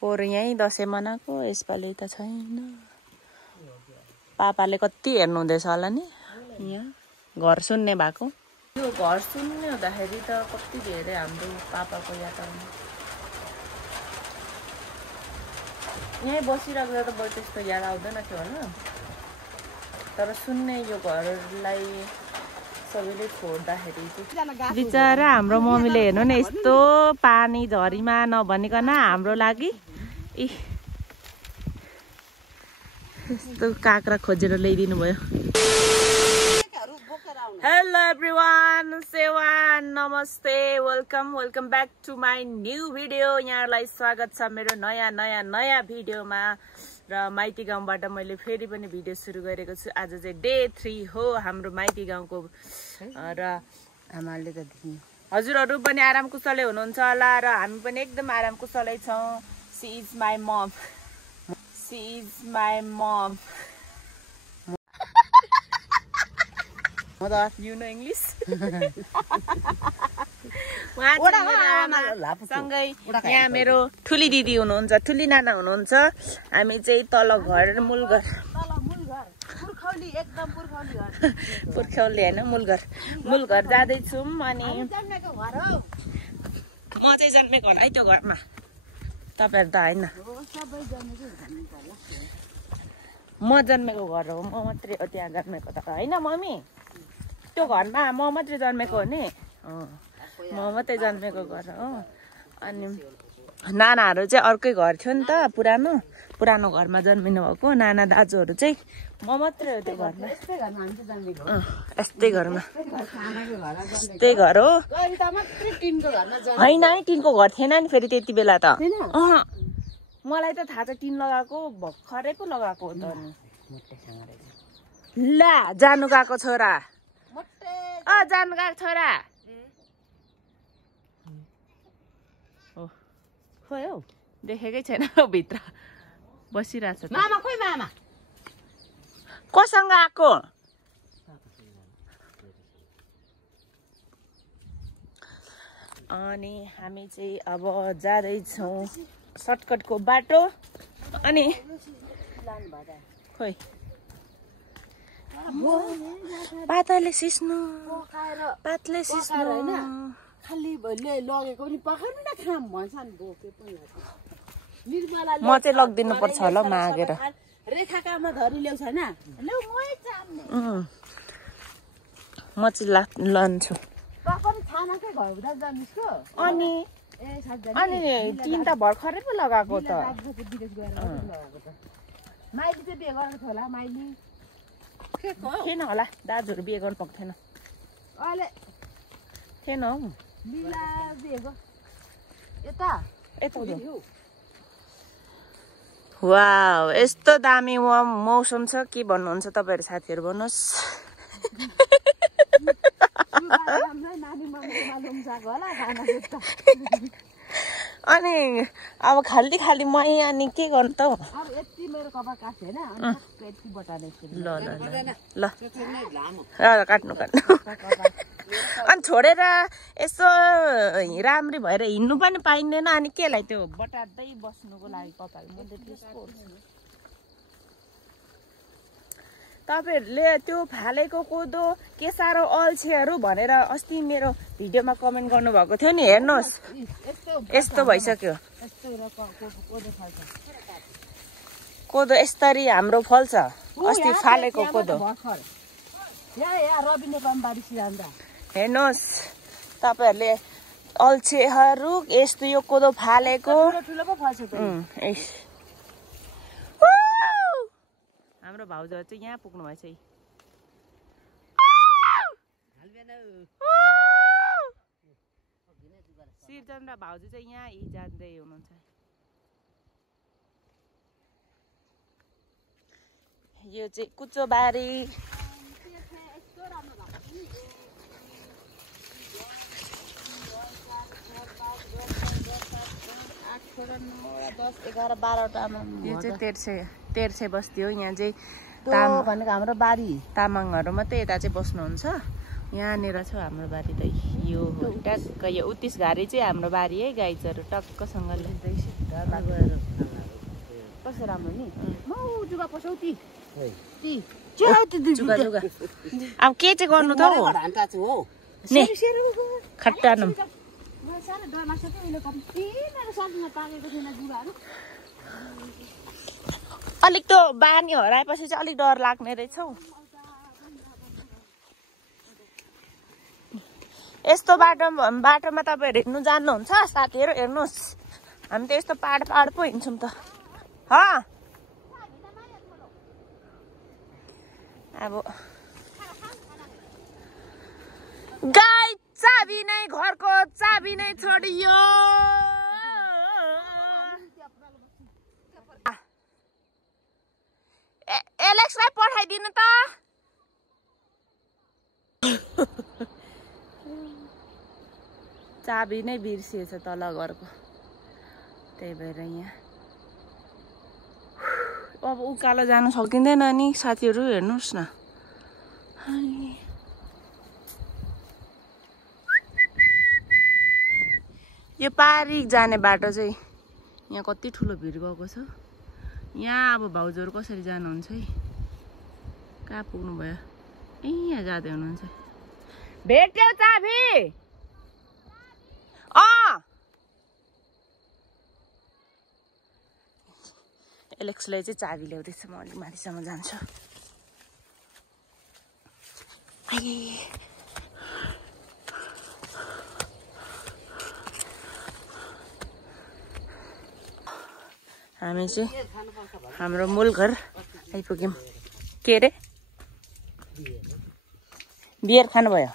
पोहोर यहीँ दसैँ मनाएको, यसपालि त छैन। पापाले कति हेर्नु हुँदैछ होला नि यहाँ घर सुन्ने भएको। यो घर सुन्ने हुँदाखेरि त कति धेरै हाम्रो पापाको याद आउने। यहीँ बसिराख्दा त बरु त्यस्तो याद आउँदैन थियो होला, तर सुन्ने यो घरलाई सबैले छोड्दाखेरि बिचरा हाम्रो मम्मीले हेर्नु न यस्तो पानी झरीमा नभनिकन हाम्रो लागि यस्तो काँक्रा खोजेर ल्याइदिनु भयो। हेलो एभ्रिवान, सेवा नमस्ते, welcome back to my new video. यहाँहरूलाई स्वागत छ मेरो नयाँ भिडियोमा। र माइती गाउँबाट मैले फेरि पनि भिडियो सुरु गरेको छु। आज चाहिँ डे 3 हो हाम्रो माइती गाउँको। र आमाले त हजुरहरू पनि आराम कुशलै हुनुहुन्छ होला र हामी पनि एकदम आराम कुशलै छौँ। She is my mom. You know English? सँगै यहाँ मेरो ठुली दिदी हुनुहुन्छ, ठुली नाना हुनुहुन्छ। हामी चाहिँ तल घर पुर्खौली होइन मूल घर जाँदैछौँ। अनि म चाहिँ जन्मेको होला है त्यो घरमा, तपाईँहरू त होइन। म जन्मेको घर हो, म मात्रै हो त्यहाँ जन्मेको त होइन मम्मी। त्यो घरमा म मात्रै जन्मेको हो नि, म मात्रै जन्मेको घर हो। अनि नानाहरू चाहिँ अर्कै घर थियो नि त, पुरानो घरमा जन्मिनु भएको। नाना दाजुहरू चाहिँ म मात्रै हो त्यो घरमा, यस्तै घर हो। होइन है, टिनको घर थिएन नि फेरि त्यति बेला त। मलाई त थाहा छ टिन लगाएको भर्खरै पो लगाएको हो त। ला जानु गएको छोरा, जानु गएको छोरा खोइ हौ, देखेकै छैन भित्र बसिरहेछ। मामा खोइ, मामा कोसँग आएको? अनि हामी चाहिँ अब जाँदैछौँ सर्टकटको बाटो। अनि खोइ पातले सिस्नु खाली लगेको नि पखाउनु न खाम भन्छन्। म चाहिँ लगिदिनु पर्छ होला मागेर। रेखाकामा धरी ल्याउँछ हैन, म चाहिँ लान्छु। अनि टिन त भर्खरै पो लगाएको त। माइली चाहिँ बिहे गरेको थियो होला, माइली थिएन होला, दाजुहरू बिहे गर्नु पाएको थिएन। अहिले थिएन हौ, लिला बिहेको यता वाउ यस्तो दामी मौसम छ। के भन्नुहुन्छ तपाईँहरू साथीहरू, भन्नुहोस्। अनि अब खाली मै, अनि के गर्नु त हौ। ल काट्नु अनि छोडेर यसो राम्री भएर हिँड्नु पनि पाइँदैन। अनि केलाई त्यो बटार्दै बस्नुको लागि कपाल तपाईँहरूले त्यो फालेको कोदो के साह्रो अल्छेहरू भनेर अस्ति मेरो भिडियोमा कमेन्ट गर्नुभएको थियो नि। हेर्नुहोस् यस्तो भइसक्यो। कोदो यस्तरी हाम्रो फल्छ। अस्ति फालेको कोदो हेर्नुहोस् तपाईँहरूले, अल्छेहरू यस्तो यो कोदो फालेको। हाम्रो भाउजूहरू चाहिँ यहाँ पुग्नु भएछ है। सिर्जन र भाउजू चाहिँ यहाँ जाँदै हुनुहुन्छ। यो चाहिँ कुचोबारी। यो चाहिँ तेर्से बस्ती हो। यहाँ चाहिँ भनेको हाम्रो बारी, तामाङहरू मात्रै यता चाहिँ बस्नुहुन्छ। यहाँनिर छ हाम्रो बारी त। यो टक्क यो उत्तिस घारी चाहिँ हाम्रो बारी है। गाई चरो टक्कसँगले छ राम्रो नि म जुगा पसौ ती ती जुगा जुगा अब के चाहिँ गर्नु त हौ हान्टा छु हो नि खट्टा नम म सानो डर लाग्छ के उहिले कम्ती मेरो साथीमा पाकेको थिएन जुगाहरू अलिक त बानी हराएपछि चाहिँ अलिक डर लाग्ने रहेछ हौ यस्तो बाटोमा तपाईहरु हिँड्नु जान्नुहुन्छ साथीहरु हेर्नुस् हामी त यस्तो पाड पो हिँड्छौं त अब गाई चाबी नै घरको चाबी नै छोडियो एलेक्सलाई पठाइदिनु त चाबी नै बिर्सिएछ तल घरको त्यही भएर यहाँ अब उकालो जान सकिँदैन नि साथीहरु हेर्नुस् न यो पारिक जाने बाटो चाहिँ यहाँ कति ठुलो भिड गएको छ यहाँ अब भाउजूहरु कसरी जानुहुन्छ है कहाँ पुग्नु भयो यहाँ जाँदै हुनुहुन्छ भेट्यो चाबी एलेक्सले चाहिँ चाबी ल्याउँदैछ म अलि माथिसम्म जान्छु हामी चाहिँ हाम्रो मूल घर आइपुग्यौं के रे बियर खानुभयो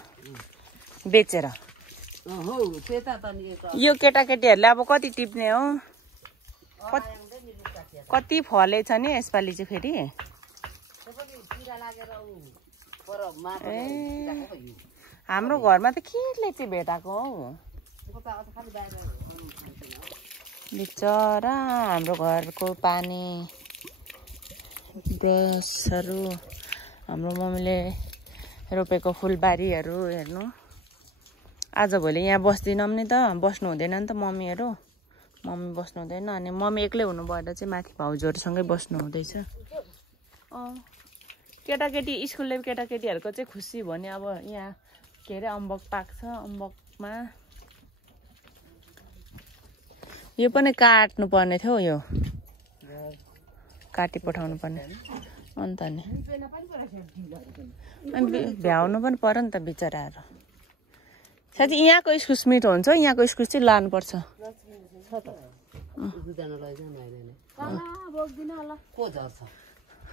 बेचेर यो केटाकेटीहरुले अब कति टिप्ने हो कति फलेछ नि यसपालि चाहिँ फेरि हाम्रो घरमा त केले चाहिँ भेटाएको हौ बिचरा हाम्रो घरको पानी ब्रसहरु हाम्रो मम्मीले रोपेको फुलबारीहरु हेर्नु आजभोलि यहाँ बस्दिनौं नि त बस्नु हुँदैन नि त मम्मीहरु मम्मी बस्नु हुँदैन अनि मम्मी एक्लै हुनु भएर चाहिँ माथि भाउजूहरुसँगै बस्नु हुँदैछ केटाकेटी स्कुलले केटाकेटीहरुको चाहिँ खुसी भने अब यहाँ के रे अम्बक पाक्छ अम्बकमा यो पनि काट्नु पर्ने थियो यो काटी पठाउनु पर्ने अन्त नि भ्याउनु पनि पर्यो नि त बिचराहरु साथी यहाँको इस्कुस मिठो हुन्छ यहाँको इस्कुस चाहिँ लानु पर्छ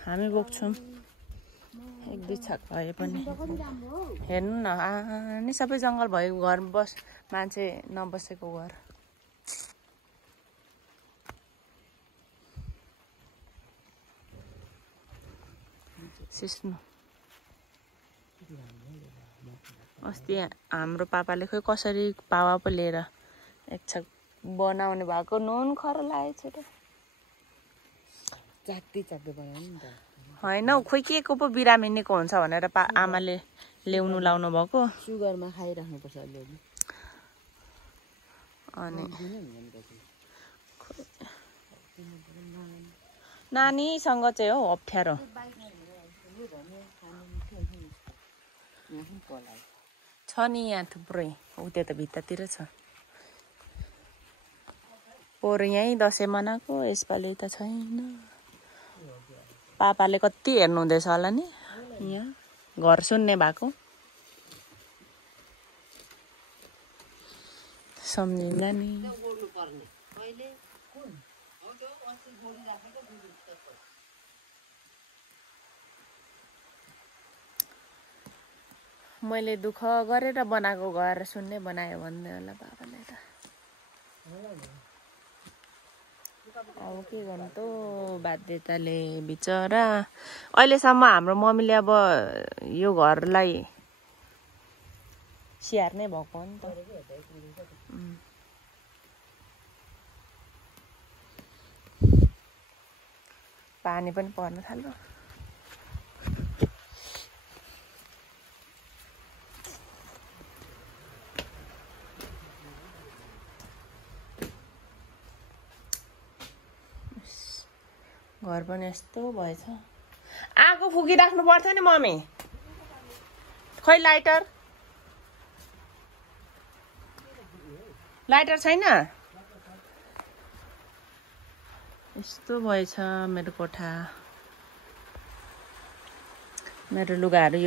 हामी बोक्छौं एक दुई छाक भए पनि हेर्नु न नि सबै जंगल भएको घर बस मान्छे नबसेको घर सिस्नु अस्ति हाम्रो पापाले खोइ कसरी पावा पो लिएर एक छक बनाउने भएको नुन खर लागेछ त चाट्दै बनाउनु नि त हैन खोइ के को पो बिरामिनेको हुन्छ भनेर आमाले ल्याउनु लाउनु भएको सुगरमा खाइराख्नु पर्छ अलिअलि अनि नानीसँग चाहिँ हो अप्ठ्यारो छ नि यहाँ थुप्रै उ त्यो त भित्तातिर छ पोहोर यहीँ दसैँ मनाएको यसपालि त छैन पापाले कति हेर्नु हुँदैछ होला नि यहाँ घर सुन्ने भएको सम्झिँदा नि मैले दुःख गरेर बनाएको घर सुन्ने बनायो भन्दै होला बाबाले त अब के गर्नु त बाध्यताले बिचरा अहिलेसम्म हाम्रो मम्मीले अब यो घरलाई स्याहार्नै भएको हो नि त पानी पनि पर्न थाल्यो घर पनि यस्तो भएछ आगो फुकिराख्नु पर्थ्यो नि मम्मी खै लाइटर छैन यस्तो भएछ मेरो कोठा मेरो लुगाहरू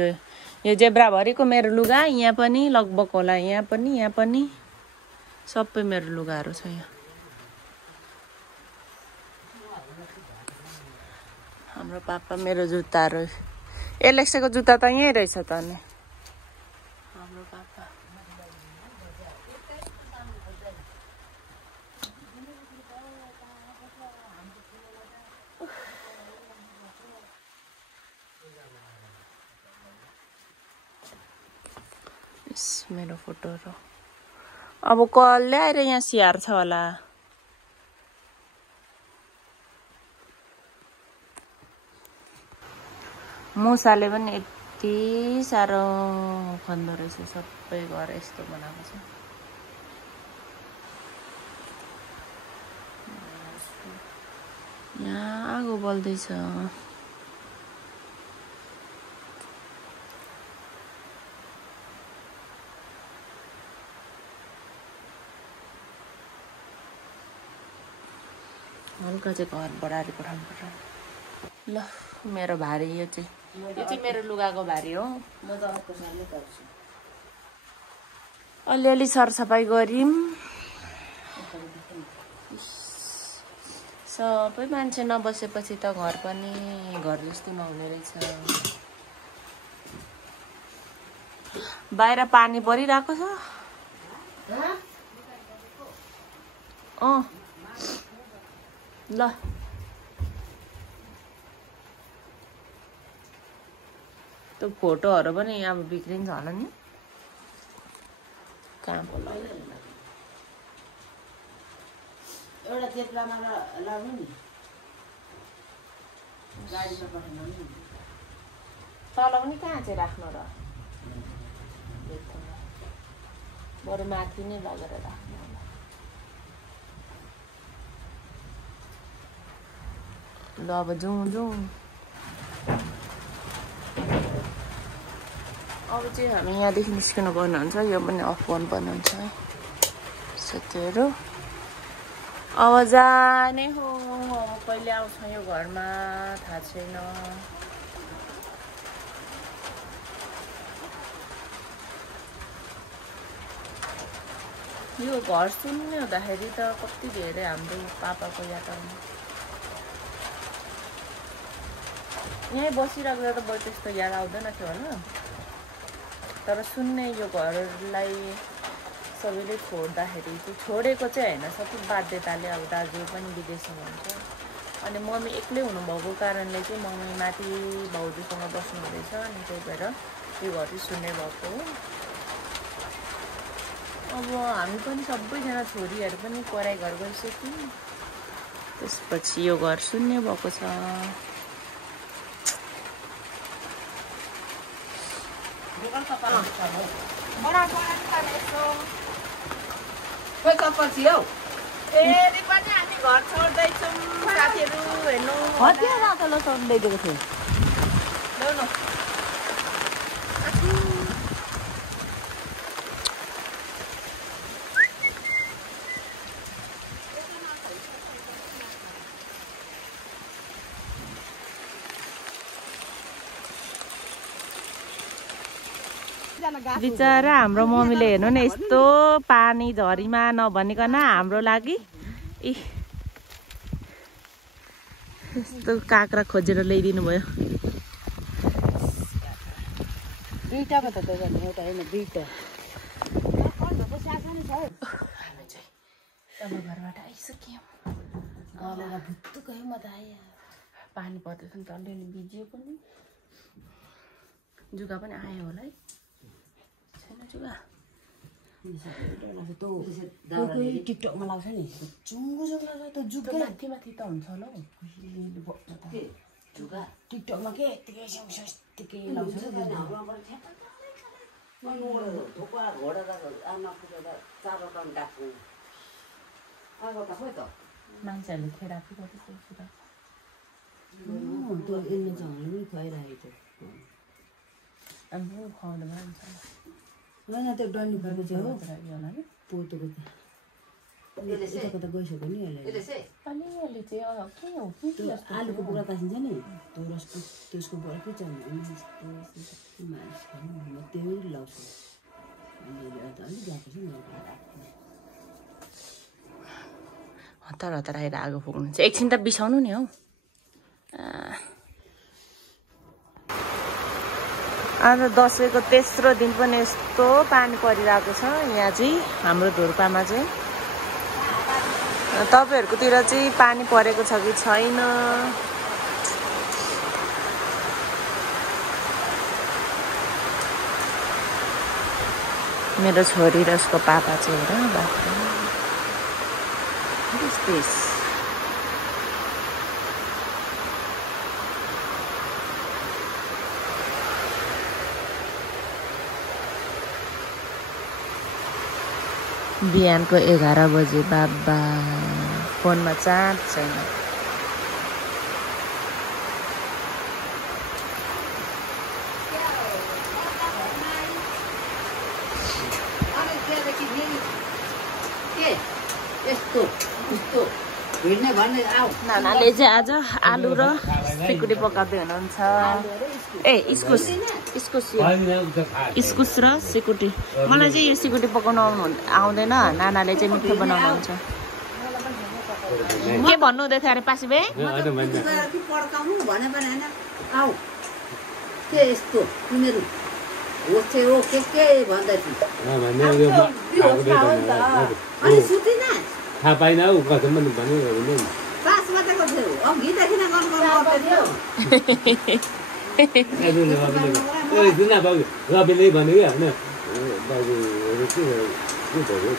यो जेब्राभरिको मेरो लुगा यहाँ पनि लगभग होला यहाँ पनि सबै मेरो लुगाहरू छ यहाँ हाम्रो पापा मेरो जुत्ताहरू एलेक्साको जुत्ता त यहीँ रहेछ त नि हाम्रो पापा मेरो फोटोहरू अब कल ल्याएर यहाँ स्याहार छ होला मुसाले पनि यति साह्रो खन्दो रहेछ सबै घर यस्तो बनाएको छ यहाँ आगो बल्दैछ हल्का चाहिँ घर बढाएर पठाउनु पर्छ ल मेरो भारी यो चाहिँ मेरो लुगाको भारी हो म त अर्को सालले गर्छु अलिअलि सरसफाइ गरिम सबै मान्छे नबसेपछि त घर पनि घर जस्तो नहुने रहेछ बाहिर पानी परिरहेको छ ल त्यो फोटोहरू पनि अब बिग्रिन्छ होला नि कहाँको एउटा चेप्लामा लाग्नु नि गाडीमा पठाउनु नि तल पनि कहाँ चाहिँ राख्नु र बरु माथि नै लगेर राख्नु होला ल अब जाउँ अब चाहिँ हामी यहाँदेखि निस्किनु पर्ने हुन्छ यो पनि अफ गर्नुपर्ने हुन्छ है साथीहरू अब जाने हो अब कहिले आउँछ यो घरमा थाहा छैन यो घर सुन्ने हुँदाखेरि त कति धेरै हाम्रो पापाको याद आउने यहीँ बसिरहेको त बरु त्यस्तो याद आउँदैन थियो होला तर सुन्ने यो घरलाई सबैले छोड्दाखेरि चाहिँ छोडेको चाहिँ होइन सबै बाध्यताले अब दाजु पनि विदेशमा हुन्छ अनि मम्मी एक्लै हुनुभएको कारणले चाहिँ मम्मी माथि भाउजूसँग बस्नु हुँदैछ अनि त्यही भएर यो घर चाहिँ सुन्ने भएको हो अब हामी पनि सबैजना छोरीहरू पनि पढाइ घर गइसक्यौँ त्यसपछि यो घर सुन्ने भएको छ फेरि पनि हामी घर छोड्दैछौँ साथीहरू हेर्नु ल्याइदिएको थियो ल्याउनु बिचरा हाम्रो मम्मीले हेर्नु न यस्तो पानी झरीमा नभनिकन हाम्रो लागि यस्तो काँक्रा खोजेर ल्याइदिनु भयो दुईटा पो त एउटा होइन दुईटा हामी चाहिँ तब घरबाट आइसक्यौँ गलेर भुत्तु गयो म त आएँ पानी पर्दैछ नि त अलिअलि भिजियो पनि जुगा पनि आयो होला है छैन जुगा टिकटकमा लाउँछ नि चुङ्गो त जुगा माथि माथि त हुन्छ होला हौ जुगा टिकटकमा के यत्तिकै लाउँछ मान्छेहरूले थेरापी गर्दैछ त्यो यसले चाहिँ पनि खुवाइरहेको थियो अनि खुवाउँदा हुन्छ होइन त्यो डन्डी फर्को चाहिँ हो होला नि पोतोको यता कता गइसक्यो नि यसले अलिअलि चाहिँ के हो के त्यो आलुको बोरा तासिन्छ नि त्यो रसको त्यसको बोरा के चाहिन्छ मालिस गर्नु म त्यही लाउँछु अनि अलिक गएको छ नि हतार हतार आएर आगो फुक्नु चाहिँ एकछिन त बिसाउनु नि हौ आज दसैँको तेस्रो दिन पनि यस्तो पानी परिरहेको छ यहाँ चाहिँ हाम्रो धुर्पामा चाहिँ तपाईँहरूकोतिर चाहिँ पानी परेको छ कि छैन मेरो छोरी र उसको पापा चाहिँ हेर बाटो बिहानको 11 बजे बाबा फोनमा चार्ज छैन नानाले चाहिँ आज आलु र सिकुटी पकाउँदै हुनुहुन्छ ए इस्कुस र सिकुटी मलाई चाहिँ यो सिकुटी पकाउनु आउँदैन नानाले चाहिँ मिठो बनाउनुहुन्छ के भन्नु हुँदै थियो अरे पासी भाइ थाहा पाइन हौ कसम पनि भन्नु जुना बाबु रविले भन्यो क्या होइन बाबुहरू के भयो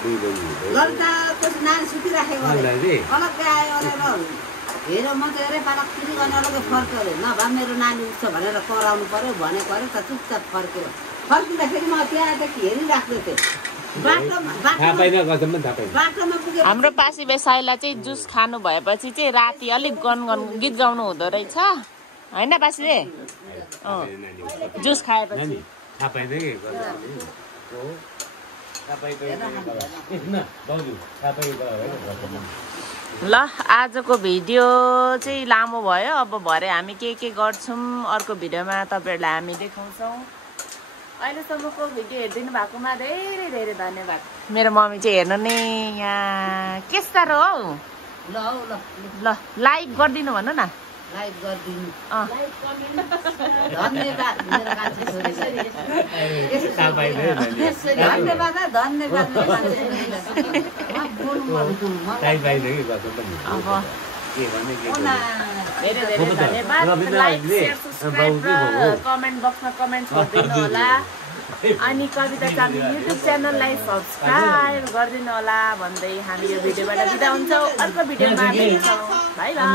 हेर म त हेरेँ पालकतिर गर्ने अलग्गै फर्क्यो अरे नभए मेरो नानी उठ्छ भनेर कराउनु पर्यो भनेको अरे त चुपचाप फर्क्यो फर्किँदाखेरि म त्यहाँदेखि हेरिराख्दै थिएँ हाम्रो पासी बेसाइला चाहिँ जुस खानु भएपछि चाहिँ राति अलिक गीत गाउनु हुँदो रहेछ होइन पासी बे जुस खाएपछि ल आजको भिडियो चाहिँ लामो भयो अब भरे हामी के गर्छौँ अर्को भिडियोमा तपाईँहरूलाई हामी देखाउँछौँ अहिलेसम्मको भिडियो हेरिदिनु भएकोमा धेरै धेरै धन्यवाद मेरो मम्मी चाहिँ हेर्नु नि यहाँ के साह्रो हौ ल लाइक गरिदिनु भन्नु न लाइक गरिदिनु धन्यवाद धेरै धेरै धन्यवाद लाइक सेयर सब्सक्राइब र कमेन्ट बक्समा कमेन्ट गरिदिनु होला अनि कविता चामी युट्युब च्यानललाई सब्सक्राइब गरिदिनु होला भन्दै हामी यो भिडियोबाट बिदा हुन्छौँ अर्को भिडियोमा भेट्छौँ बाइ बाइ